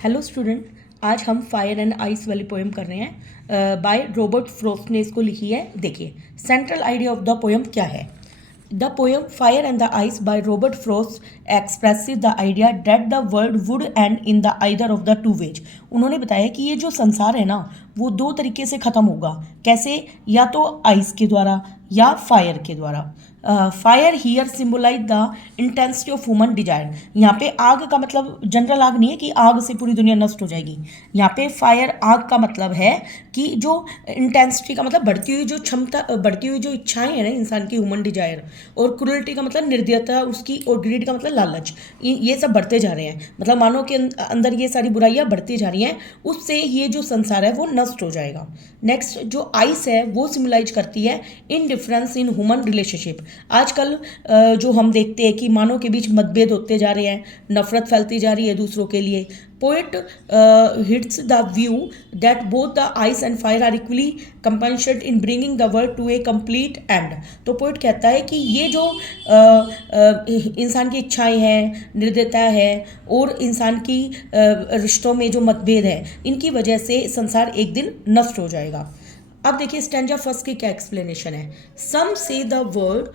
Hello student, आज हम fire and ice वाली पोएम कर रहे हैं। बाय रॉबर्ट फ्रॉस्ट ने इसको लिखी है। देखिए central idea of the poem क्या है। The poem fire and the ice by Robert Frost expressive the idea that the world would end in the either of the two ways. उन्होंने बताया कि ये जो संसार है ना, वो दो तरीके से ख़त्म होगा। कैसे? या तो आइस के द्वारा या फायर के द्वारा। Fire here symbolize the intensity of human desire. यहाँ पे आग का मतलब जनरल आग नहीं है कि आग से पूरी दुनिया नष्ट हो जाएगी। यहाँ पे फायर आग का मतलब है कि जो इंटेंसिटी का मतलब बढ़ती हुई जो क्षमता, बढ़ती हुई जो इच्छाएं हैं ना इंसान की, ह्यूमन डिजायर। और क्रूरल्टी का मतलब निर्दयता उसकी, और ग्रीड का मतलब लालच। ये सब बढ़ते जा रहे हैं। मतलब मानव के अंदर ये सारी बुराइयां बढ़ती जा रही हैं, उससे ये जो संसार है वो नष्ट हो जाएगा। नेक्स्ट जो आइस है वो सिम्बलाइज करती है in difference in human relationship. आजकल जो हम देखते हैं कि मानव के बीच मतभेद होते जा रहे हैं, नफरत फैलती जा रही है दूसरों के लिए। Poet hits the view that both the ice and fire are equally compensate in bringing the world to a complete end. तो पोएट कहता है कि ये जो इंसान की इच्छाएं हैं, निर्दयता है, और इंसान की रिश्तों में जो मतभेद है, इनकी वजह से संसार एक दिन नष्ट हो जाएगा। अब देखिए स्टैंजा फर्स्ट की क्या एक्सप्लेनेशन है। Some say the world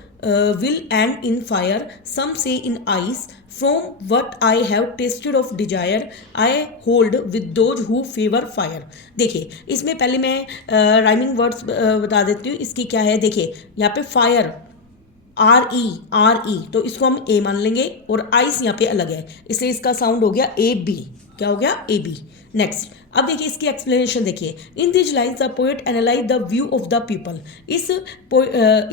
will end in fire, some say in ice, from what I have tasted of desire I hold with those who favour fire. देखिए इसमें पहले मैं राइमिंग वर्ड्स बता देती हूँ इसकी क्या है। देखिए यहाँ पे फायर आर ई तो इसको हम ए मान लेंगे, और आइस यहाँ पे अलग है, इसलिए इसका साउंड हो गया ए बी। क्या हो गया? A B. नेक्स्ट अब देखिए इसकी एक्सप्लेनेशन देखिए। In this lines the poet analyse the view of the people.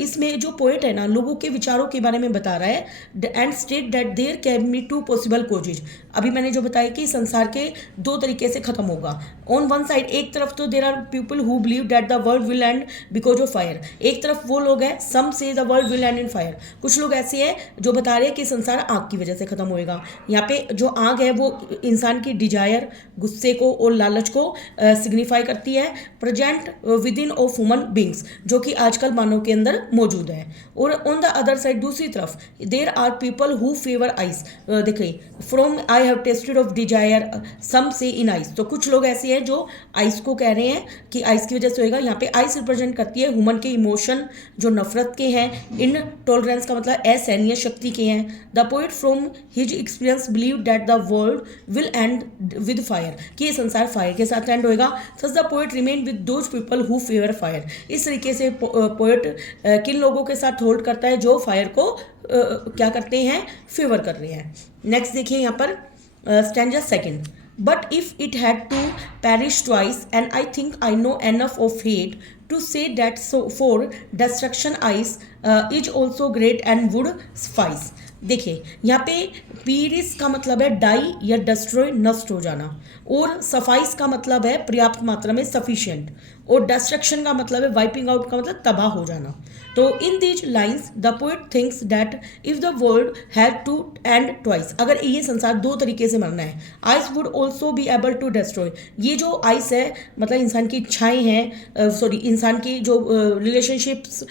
इसमें जो पोएट है ना, लोगों के विचारों के बारे में बता रहा है। And state that there can be two possible causes. अभी मैंने जो बताया कि संसार के दो तरीके से खत्म होगा। ऑन वन साइड एक तरफ तो there are people who believe that the world will end because of fire. एक तरफ वो लोग हैं, some say the world will end in fire. कुछ लोग ऐसे हैं जो बता रहे हैं कि संसार आग की वजह से खत्म होएगा। यहाँ पे जो आग है वो इंसान की डिजायर, गुस्से को और लालच को सिग्निफाई करती है, present with in of human beings, जो कि आजकल मानव के अंदर मौजूद है। और ऑन द अदर साइड दूसरी तरफ there are people who favour ice. देखिए from I have tasted of desire, some say in ice. तो कुछ लोग ऐसे हैं जो आइस को कह रहे हैं कि आइस की वजह से होएगा। यहाँ पे आइस रिप्रेजेंट करती है ह्यूमन के इमोशन जो नफरत के हैं, इन टॉलरेंस का मतलब असहनीय शक्ति के हैं। The poet from his experience believe that the world will and with fire, कि ये संसार फायर के साथ एंड होएगा। सच the poet remain with those people who favour fire. इस तरीके से पोएट किन लोगों के साथ होल्ड करता है जो फायर को क्या करते हैं, फेवर कर रहे हैं। नेक्स्ट देखिए यहाँ पर stanza second. But if it had to perish twice, and I think I know enough of hate to say that so for destruction ice is also great and would suffice। देखिए यहाँ पे पीरिस का मतलब है die या destroy, नष्ट हो जाना, और सफाइस का मतलब है पर्याप्त मात्रा में, सफिशिएंट, और डिस्ट्रक्शन का मतलब है वाइपिंग आउट का मतलब तबाह हो जाना। तो in these lines the poet thinks that if the world had to end twice, अगर ये संसार दो तरीके से मरना है, ice would also be able to destroy. ये जो आइस है मतलब इंसान की इच्छाएं हैं, सॉरी इंसान की जो रिलेशनशिप्स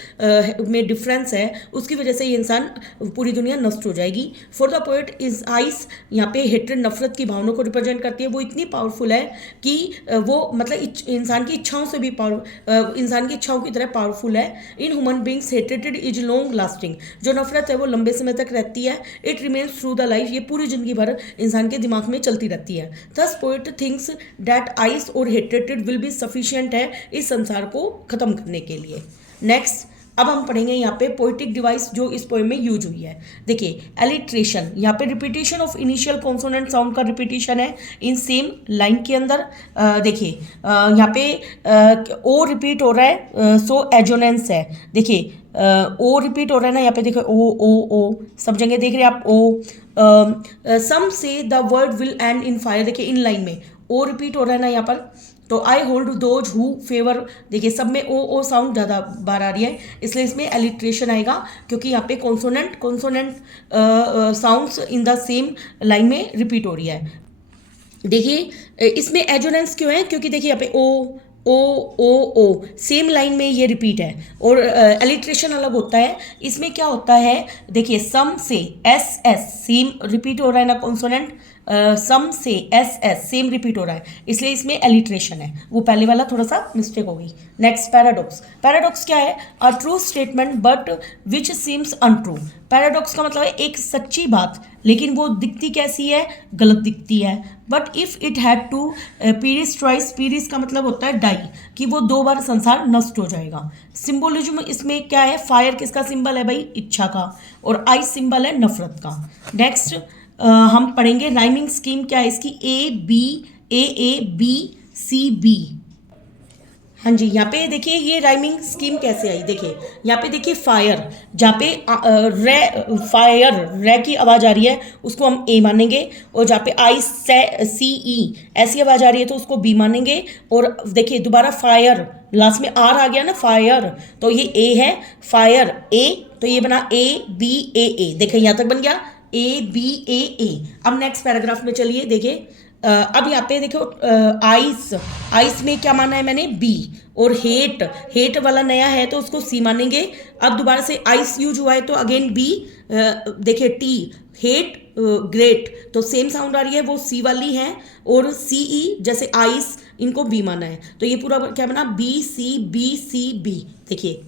में डिफरेंस है, उसकी वजह से ये इंसान पूरी दुनिया नष्ट हो जाएगी। For the poet is ice यहाँ पे हेट्रेड, नफरत की भावना को रिप्रेजेंट करती है। वो इतनी पावरफुल है कि वो मतलब इंसान की इच्छाओं से भी इंसान की इच्छाओं की तरह पावरफुल है। In human beings hatred is long lasting, जो नफरत है वो लंबे समय तक रहती है। It remains through the life, ये पूरी जिंदगी भर इंसान के दिमाग में चलती रहती है। Thus poet thinks that ice और हेट्रेटेड विल बी सफिशिएंट है इस संसार को खत्म करने के लिए। नेक्स्ट अब हम पढ़ेंगे यहाँ पे पोइटिक डिवाइस जो इस पोएम में यूज हुई है। देखिए एलिट्रेशन, यहाँ पे repetition of initial consonant sound का रिपीटेशन है इन सेम लाइन के अंदर। देखिए यहाँ पे ओ रिपीट हो रहा है, सो एजोनेंस है। देखिए ओ रिपीट हो रहा है ना, यहाँ पे देखो ओ सब जगह देख रहे हैं आप ओ। सम say the world will end in fire, देखिए इन लाइन में ओ रिपीट हो रहा है ना यहाँ पर। तो I hold those who favour, देखिए सब में ओ साउंड ज़्यादा बार आ रही है, इसलिए इसमें एलिट्रेशन आएगा, क्योंकि यहाँ पे consonant sounds in the same line में रिपीट हो रही है। देखिए इसमें एजोनेंस क्यों है, क्योंकि देखिए यहाँ पे ओ ओ ओ, सेम लाइन में ये रिपीट है। और एलिट्रेशन अलग होता है। इसमें क्या होता है, देखिए सम say S S same repeat हो रहा है ना कॉन्सोनेंट, सम say S S same repeat हो रहा है, इसलिए इसमें एलिट्रेशन है। वो पहले वाला थोड़ा सा मिस्टेक हो गई। Next paradox. पैराडॉक्स क्या है, a true statement but which seems untrue. Paradox का मतलब है एक सच्ची बात लेकिन वो दिखती कैसी है, गलत दिखती है। But if it had to perish twice, perish का मतलब होता है डाई, कि वो 2 बार संसार नष्ट हो जाएगा। सिंबोलिज्म इसमें क्या है, फायर किसका सिंबल है भाई, इच्छा का, और आइस सिंबल है नफरत का। नेक्स्ट हम पढ़ेंगे राइमिंग स्कीम क्या है इसकी, ए बी सी बी। हाँ जी, यहाँ पे देखिए ये राइमिंग स्कीम कैसे आई, देखिए यहाँ पे देखिए फायर, जहाँ पे रे फायर रे की आवाज़ आ रही है उसको हम ए मानेंगे, और जहाँ पे आई सी ई ऐसी आवाज़ आ रही है तो उसको बी मानेंगे। और देखिए दोबारा फायर, लास्ट में आर आ गया ना फायर, तो ये ए है, फायर ए, तो ये बना ए बी ए, देखिए यहाँ तक बन गया ए बी ए। अब नेक्स्ट पैराग्राफ में चलिए देखिए, अब यहाँ पे देखो आइस, आइस में क्या माना है मैंने, बी, और हेट, हेट वाला नया है तो उसको सी मानेंगे। अब दोबारा से आइस यूज हुआ है तो अगेन बी, देखिए टी, हेट ग्रेट, तो सेम साउंड आ रही है, वो सी वाली है, और सी ई जैसे आइस, इनको बी माना है, तो ये पूरा क्या बना, बी सी बी, देखिए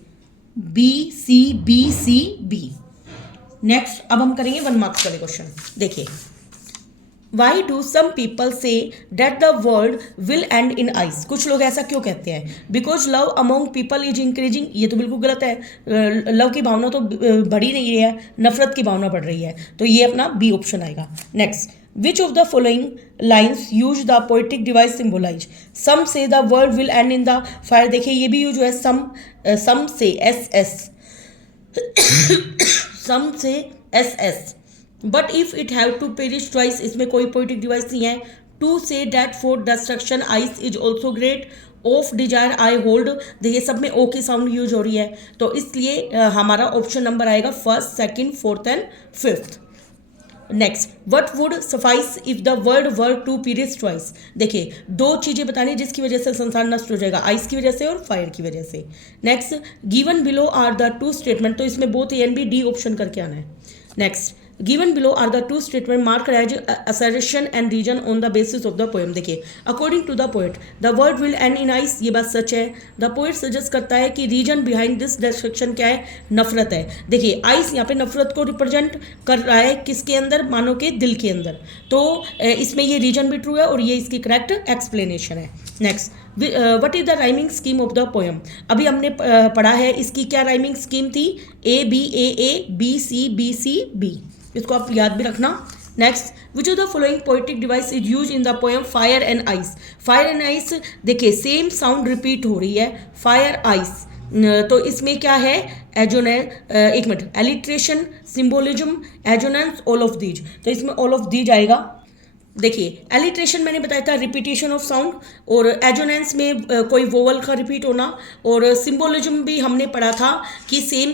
बी सी बी। नेक्स्ट अब हम करेंगे 1 मार्क्स वाले क्वेश्चन, देखिए why do some people say that the world will end in ice. कुछ लोग ऐसा क्यों कहते हैं, because love among people is increasing, ये तो बिल्कुल गलत है। लव की भावना तो बढ़ी नहीं है, नफरत की भावना बढ़ रही है, तो ये अपना बी ऑप्शन आएगा। Next, which of the following lines use the poetic device symbolise. Some say the world will end in the fire, देखिए ये भी यूज हुआ है, some say S S some say S S, but if it have to perish twice, इसमें कोई poetic device नहीं है। To say that for destruction ice is also great, of desire I hold, देखिए सब में ओ की साउंड यूज हो रही है, तो इसलिए हमारा ऑप्शन नंबर आएगा first, second, fourth and fifth. Next, what would suffice if the world were to periods twice, देखिए 2 चीजें बतानी जिसकी वजह से संसार नष्ट हो जाएगा, आइस की वजह से और फायर की वजह से। Next, given below are the 2 statement, तो इसमें both A and B, D option करके आना है। Next, given below are the 2 statement marked as assertion and reason on the basis of the poem, देखिए according to the poet the world will end in ice, ये बात सच है। the poet suggest करता है कि रीजन बिहाइंड दिस डिस्ट्रक्शन क्या है, नफरत है। देखिए आइस यहाँ पे नफरत को रिप्रेजेंट कर रहा है, किसके अंदर, मानो के दिल के अंदर, तो इसमें ये रीजन भी ट्रू है और ये इसकी करेक्ट एक्सप्लेनेशन है। Next, what is the rhyming scheme of the poem, अभी हमने पढ़ा है इसकी क्या राइमिंग स्कीम थी, ए बी सी बी, इसको आप याद भी रखना। Next, which of the following poetic device is use in the poem fire and ice. Fire and ice, देखिए सेम साउंड रिपीट हो रही है, फायर आइस, तो इसमें क्या है, एक minute, alliteration, symbolism, assonance, all of these, तो इसमें ऑल ऑफ दीज आएगा। देखिए एलिट्रेशन मैंने बताया था रिपीटेशन ऑफ साउंड, और एजोनेंस में कोई वोवल का रिपीट होना, और सिंबोलिज्म भी हमने पढ़ा था कि सेम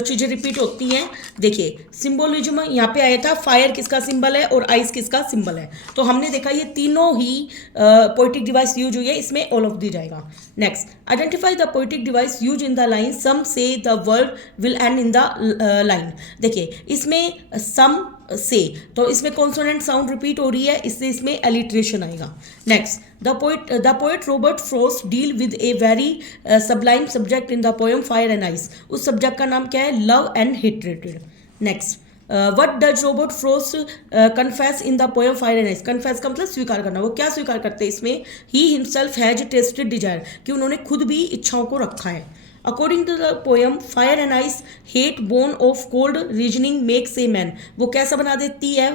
चीज़ें रिपीट होती हैं। देखिए सिंबोलिज्म यहाँ पे आया था, फायर किसका सिंबल है और आइस किसका सिंबल है, तो हमने देखा ये तीनों ही पोइटिक डिवाइस यूज हुई है, इसमें ऑल ऑफ दी जाएगा। Next, identify the poetic device use in the line some say the world will end in the line. देखिए इसमें सम से, तो इसमें कॉन्सोनेंट साउंड रिपीट हो रही है, इससे इसमें एलिट्रेशन आएगा। Next, the poet Robert Frost deal with a very Sublime subject in the poem fire and ice, उस सब्जेक्ट का नाम क्या है, love and hatred. Next, what does Robert Frost confess in the poem fire and ice, confess का मतलब स्वीकार करना, वो क्या स्वीकार करते हैं इसमें, he himself has tested desire, कि उन्होंने खुद भी इच्छाओं को रखा है। According to the poem fire and ice hate born of cold reasoning makes a man, वो कैसा बना देती है,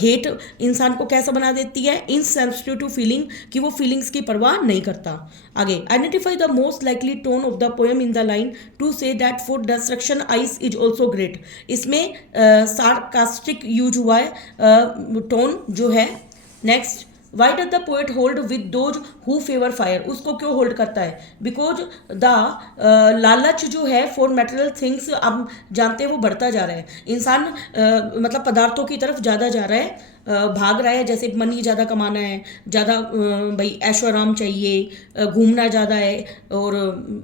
हेट इंसान को कैसा बना देती है, इनसेंसिटिव टू फीलिंग, कि वो फीलिंग्स की परवाह नहीं करता। आगे, identify the most likely tone of the poem in the line to say that for destruction ice is also great, इसमें सार्कास्टिक यूज हुआ है टोन जो है। Next, why does the poet hold with those who favour fire, उसको क्यों hold करता है, because the लालच जो है फॉर मेटेरियल थिंग्स, आप जानते हैं वो बढ़ता जा रहा है, इंसान मतलब पदार्थों की तरफ ज़्यादा जा रहा है, भाग रहा है, जैसे मनी ज़्यादा कमाना है, ज़्यादा भाई ऐशो आराम चाहिए, घूमना ज़्यादा है, और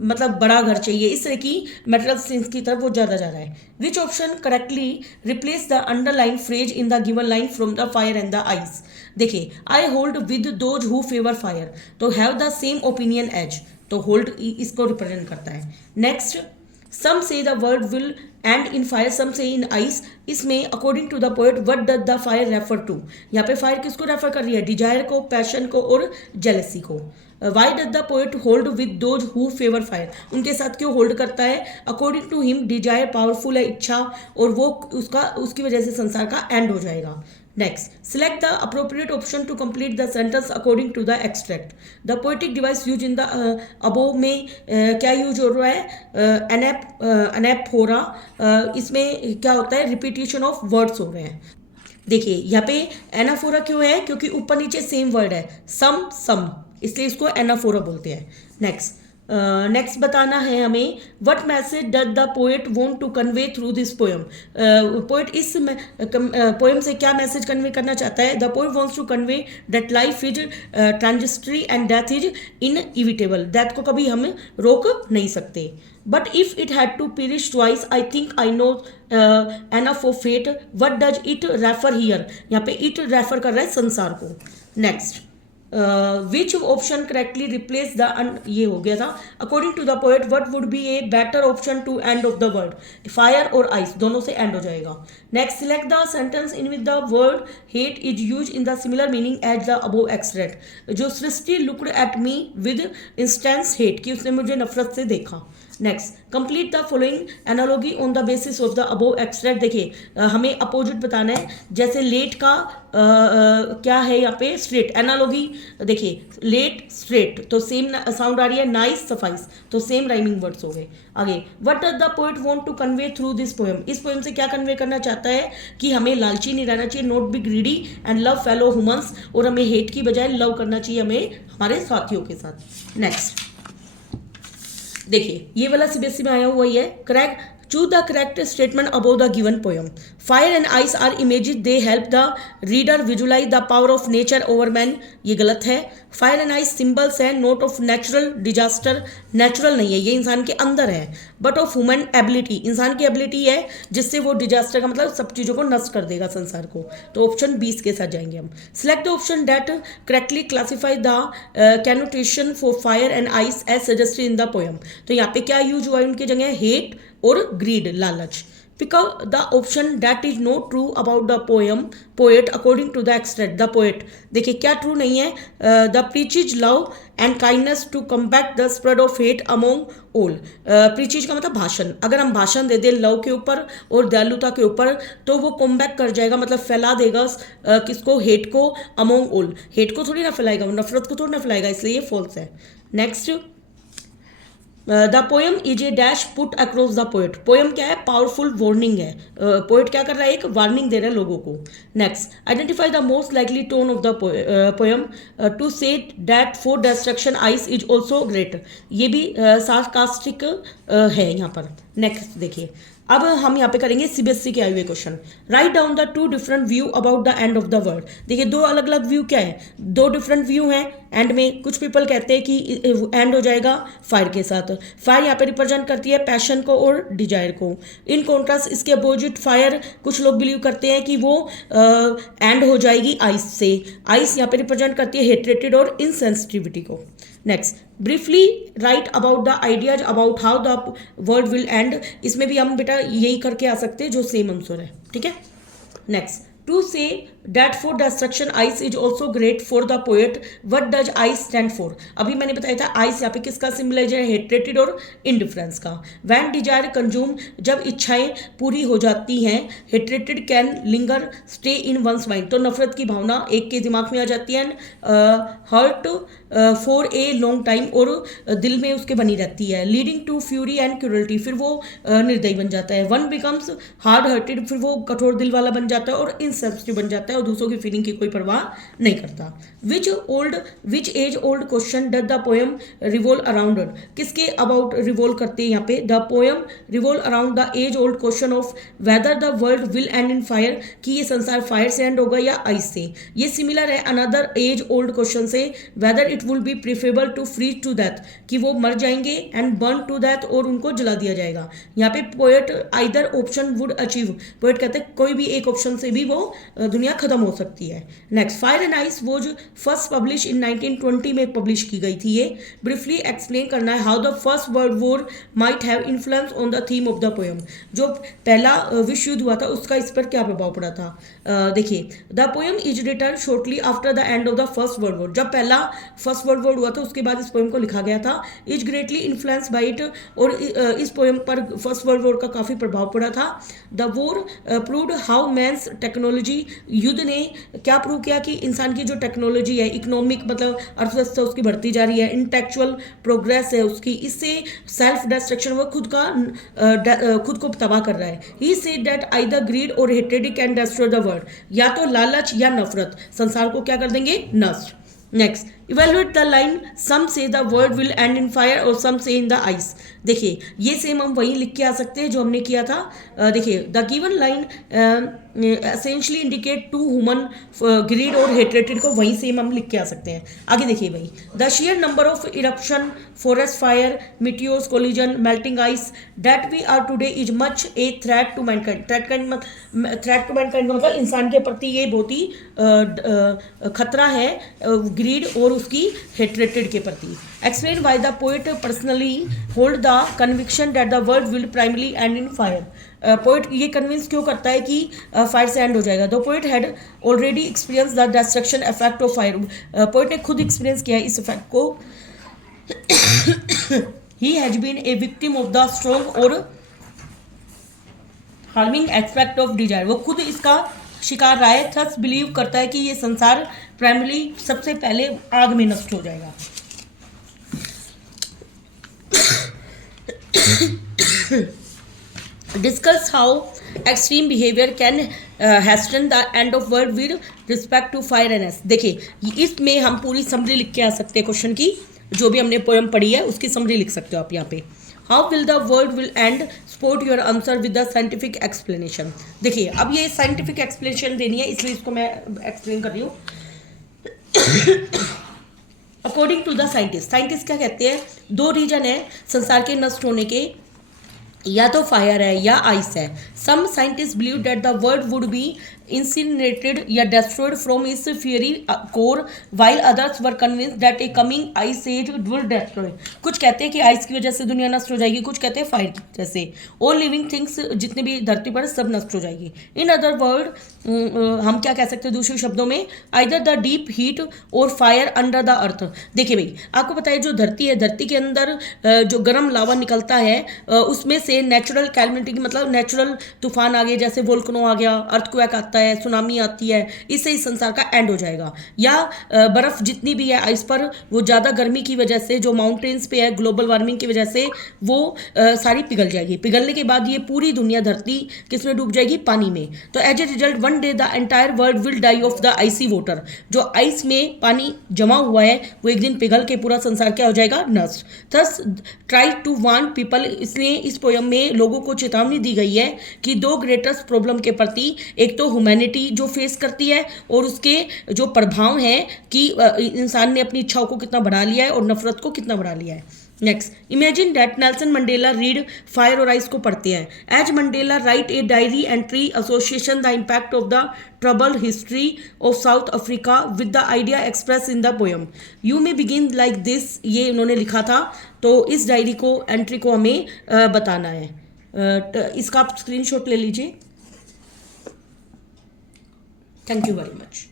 मतलब बड़ा घर चाहिए, इस तरह की मेटल थिंग्स की तरफ वो ज़्यादा जा रहा है. Which option correctly replace the underline phrase in the given line from the fire and the ice. देखिए, I hold with those who favour fire, तो have the same opinion as, तो होल्ड इसको रिप्रेजेंट करता है. Next, some say the world will end in fire, some say in ice. इसमें according to the poet what does the fire refer to. यहाँ पे fire किसको refer कर रही है? डिजायर को, पैशन को और जेलसी को. Why does the poet hold with those who favour fire, उनके साथ क्यों होल्ड करता है? According to him desire powerful है, इच्छा, और वो उसकी वजह से संसार का एंड हो जाएगा. Next, select the appropriate option to complete the sentence according to the extract. The poetic device used in the above में क्या यूज हो रहा है? अनेपफोरा. इसमें क्या होता है? रिपीटिशन ऑफ वर्ड्स हो रहे हैं. देखिए, यहाँ पे एनाफोरा क्यों है? क्योंकि ऊपर नीचे सेम वर्ड है, सम, इसलिए इसको एनाफोरा बोलते हैं. नेक्स्ट बताना है हमें, what message does the poet want to convey through this poem. Poet इस पोएम से क्या मैसेज कन्वे करना चाहता है? The poet wants to convey that life is transitory and death is inevitable. Death को कभी हम रोक नहीं सकते. But if it had to perish twice I think I know enough of fate. What does it refer here? यहाँ पे it refer कर रहा है संसार को. Next, which option correctly replace the, ये हो गया था. According to the poet what would be a better option to end of the world? Fire और आइस दोनों से एंड हो जाएगा. Next, select the sentence in with the word hate is use in the similar meaning as the above extract. जो Srishti looked at me with instance hate, कि उसने मुझे नफरत से देखा. Next, complete the following analogy on the basis of the above extract. देखिए, हमें opposite बताना है. जैसे लेट का क्या है यहाँ पे? स्ट्रेट. एनालॉगी देखिए, लेट स्ट्रेट तो सेम साउंड आ रही है. नाइस सफाइस, तो सेम राइमिंग वर्ड्स हो गए. आगे, what does the poet want to convey through this poem. इस पोएम से क्या कन्वे करना चाहता है? कि हमें लालची नहीं रहना चाहिए, not be greedy and love fellow humans, और हमें हेट की बजाय लव करना चाहिए हमें हमारे साथियों के साथ. नेक्स्ट देखिए, ये वाला सीबीएसई में आया हुआ ही है. Correct, choose the correct statement about the given poem. Fire and ice are images, they help the reader visualize the power of nature over man. ये गलत है. फायर एंड आइस सिंबल्स हैं, not of natural disaster. Natural नहीं है, ये इंसान के अंदर है. बट ऑफ ह्यूमन एबिलिटी, इंसान की एबिलिटी है जिससे वो डिजास्टर का मतलब सब चीज़ों को नष्ट कर देगा संसार को. तो ऑप्शन 20 के साथ जाएंगे हम. Select the option that correctly classify the connotation for fire and ice as suggested in the poem. तो यहाँ पे क्या यूज हुआ है उनकी जगह? हेट और ग्रीड, लालच. Pick up the option that is not true about the poet according to the extract. The poet, देखिए क्या ट्रू नहीं है? The preaches love and kindness to combat the spread of hate among all. preaches का मतलब भाषण. अगर हम भाषण दे दें लव के ऊपर और दयालुता के ऊपर, तो वो कॉम्बैक कर जाएगा, मतलब फैला देगा किसको? हेट को. अमोंग ऑल, हेट को थोड़ी ना फैलाएगा, नफरत को थोड़ी ना फैलाएगा, इसलिए ये फॉल्स है. Next, the poem is a dash put across the poet. Poem क्या है? पावरफुल वार्निंग है. पोएट क्या कर रहा है? एक वार्निंग दे रहा है लोगों को. Next, identify the most likely tone of the poem to say that for destruction ice is also great. ये भी सार्कास्टिक है यहाँ पर. नेक्स्ट देखिए, अब हम यहाँ पे करेंगे सीबीएसई के आए हुए question. Write down the two different view about the end of the word. देखिए, दो अलग अलग व्यू क्या है? दो डिफरेंट व्यू हैं एंड में. कुछ पीपल कहते हैं कि एंड हो जाएगा फायर के साथ. फायर यहाँ पे रिप्रेजेंट करती है पैशन को और डिजायर को. इन कॉन्ट्रास्ट इसके अपोजिट फायर, कुछ लोग बिलीव करते हैं कि वो एंड हो जाएगी आइस से. आइस यहाँ पे रिप्रेजेंट करती है हेट्रेटेड और इनसेंसिटिविटी को. Next, briefly right about the ideas about how the world will and. इसमें भी हम बेटा यही करके आ सकते हैं जो सेम आंसर है. ठीक है. Next, to say that for destruction ice is also great for the poet. What does ice stand for? अभी मैंने बताया था आइस यहाँ पे किसका सिम्बलाइज है? हेट्रेटेड और इंडिफरेंस का. वैन डिजायर कंज्यूम, जब इच्छाएं पूरी हो जाती हैं. Hatred can linger stay in one's mind, तो नफरत की भावना एक के दिमाग में आ जाती है. Hurt for a long time, और दिल में उसके बनी रहती है. Leading to fury and cruelty, फिर वो निर्दयी बन जाता है. वन बिकम्स हार्ड हर्टेड, फिर वो कठोर दिल वाला बन जाता है और इनसेंसिटिव बन जाता है और दूसरों की फीलिंग की कोई परवाह नहीं करता। Which age old question does the poem revolve around, किसके अबाउट रिवॉल्व करते हैं यहाँ पे? The poem revolve around the age old question of whether the world will end in fire, कि ये संसार फायर से एंड होगा या आइस से। ये सिमिलर है अनदर एज ओल्ड क्वेश्चन से, whether it will be preferable to freeze to death, कि वो मर जाएंगे एंड बर्न टू डेथ, और उनको जला दिया जाएगा। यहाँ पे poet either option would achieve, poet कहते हैं कोई भी एक ऑप्शन से भी वो दुनिया खत्म हो सकती है। Next, fire and ice was first publish in 1920 में पब्लिश की गई थी। ये ब्रीफली एक्सप्लेन करना है how the first world war might have influence on the theme of the poem, जो पहला विश्व युद्ध हुआ था उसका इस पर क्या प्रभाव पड़ा था। देखिए, the poem is written shortly after the end of the first world war, जब पहला फर्स्ट वर्ल्ड वॉर हुआ था उसके बाद इस पोएम को लिखा गया था। Is greatly influence by it, और इस पोएम पर फर्स्ट वर्ल्ड वॉर का काफ़ी प्रभाव पड़ा था। The war proved how man's technology, युद्ध ने क्या प्रूव किया कि इंसान की जो टेक्नोलॉजी है, इकोनॉमिक मतलब अर्थव्यवस्था उसकी बढ़ती जा रही है, इंटेलेक्चुअल प्रोग्रेस है उसकी, इससे सेल्फ डिस्ट्रक्शन, वो खुद को तबाह कर रहा है। He said that either greed और hatred can destroy the world, या तो लालच या नफरत संसार को क्या कर देंगे? नष्ट। Next, evaluate the line some say the world will end in fire और सम से इन द आइस। देखिए, ये सेम हम वहीं लिख के आ सकते हैं जो हमने किया था। देखिए, the given line essentially indicate to human greed और हेट्रेटेड को वहीं सेम हम लिख के आ सकते हैं। आगे देखिए भाई, the sheer number of eruption, forest fire, meteors, collision, melting ice that we are today is much a threat to mankind. Threat to mankind मतलब इंसान के प्रति ये बहुत ही खतरा है, ग्रीड और उसकी हेट्रेटेड के प्रति। Explain why the poet personally hold the conviction that the world will primarily end in fire. Poet ये कन्विंस क्यों करता है कि फायर से एंड हो जाएगा? The poet had already experience the destruction effect of fire. Poet ने खुद एक्सपीरियंस किया है इस इफेक्ट को। He has been a victim of the strong और हार्मिंग एस्पेक्ट ऑफ डिजायर, वो खुद इसका शिकार रहा है। थस बिलीव करता है कि ये संसार प्राइमरी सबसे पहले आग में नष्ट हो जाएगा। Discuss how extreme behaviour can hasten the end of world with respect to fire and ice. देखिए, इसमें हम पूरी समरी लिख के आ सकते हैं क्वेश्चन की, जो भी हमने पोएम पढ़ी है उसकी समरी लिख सकते हो आप यहाँ पे। How will the world will and, support your answer with the scientific explanation. देखिए, अब ये साइंटिफिक एक्सप्लेनेशन देनी है, इसलिए इसको मैं एक्सप्लेन कर रही हूँ। अकॉर्डिंग टू द साइंटिस्ट क्या कहते हैं? दो रीजन है संसार के नष्ट होने के, या तो फायर है या आइस है। Some scientist believe that the world would be incinerated या destroyed from its fiery core, while others were convinced that a coming ice age will destroy। कुछ कहते हैं कि आइस की वजह से दुनिया नष्ट हो जाएगी, कुछ कहते हैं फायर की वजह से। all living things, जितने भी धरती पर सब नष्ट हो जाएगी। इन अदर वर्ड, हम क्या कह सकते हैं दूसरे शब्दों में? आइदर द डीप हीट और फायर अंडर द अर्थ। देखिए भाई, आपको पता है जो धरती है, धरती के अंदर जो गर्म लावा निकलता है, उसमें से नेचुरल कैलमिटी मतलब नेचुरल तूफान आ गए, जैसे वोल्कनो आ गया, अर्थक्वेक आता है, सुनामी आती है, इससे इस संसार का एंड हो जाएगा। या बर्फ जितनी भी है आइस पर, वो ज़्यादा गर्मी की वजह से, जो माउंटेन्स पे है, ग्लोबल वार्मिंग की वजह से वो सारी पिघल जाएगी। पिघलने के बाद ये पूरी दुनिया, धरती किसमें डूब जाएगी? पानी में। तो as a result one day the entire world will die of the icy water. जो आइस में पानी जमा हुआ है वो एक दिन पिघल के पूरा संसार क्या हो जाएगा? नष्ट। Thus try to warn people, इसलिए इस पोयम में लोगों को चेतावनी दी गई है कि दो ग्रेटेस्ट प्रॉब्लम के प्रति, एक तो ह्यूमैनिटी जो फेस करती है और उसके जो प्रभाव हैं कि इंसान ने अपनी इच्छाओं को कितना बढ़ा लिया है और नफरत को कितना बढ़ा लिया है। Next, imagine that Nelson Mandela read fire और आइस को पढ़ते हैं। As Mandela write a diary entry association the impact of the trouble history of South Africa with the idea express in the poem. You may begin like this, ये उन्होंने लिखा था। तो इस डायरी को, एंट्री को हमें बताना है। इसका आप स्क्रीनशॉट ले लीजिए। Thank you very much.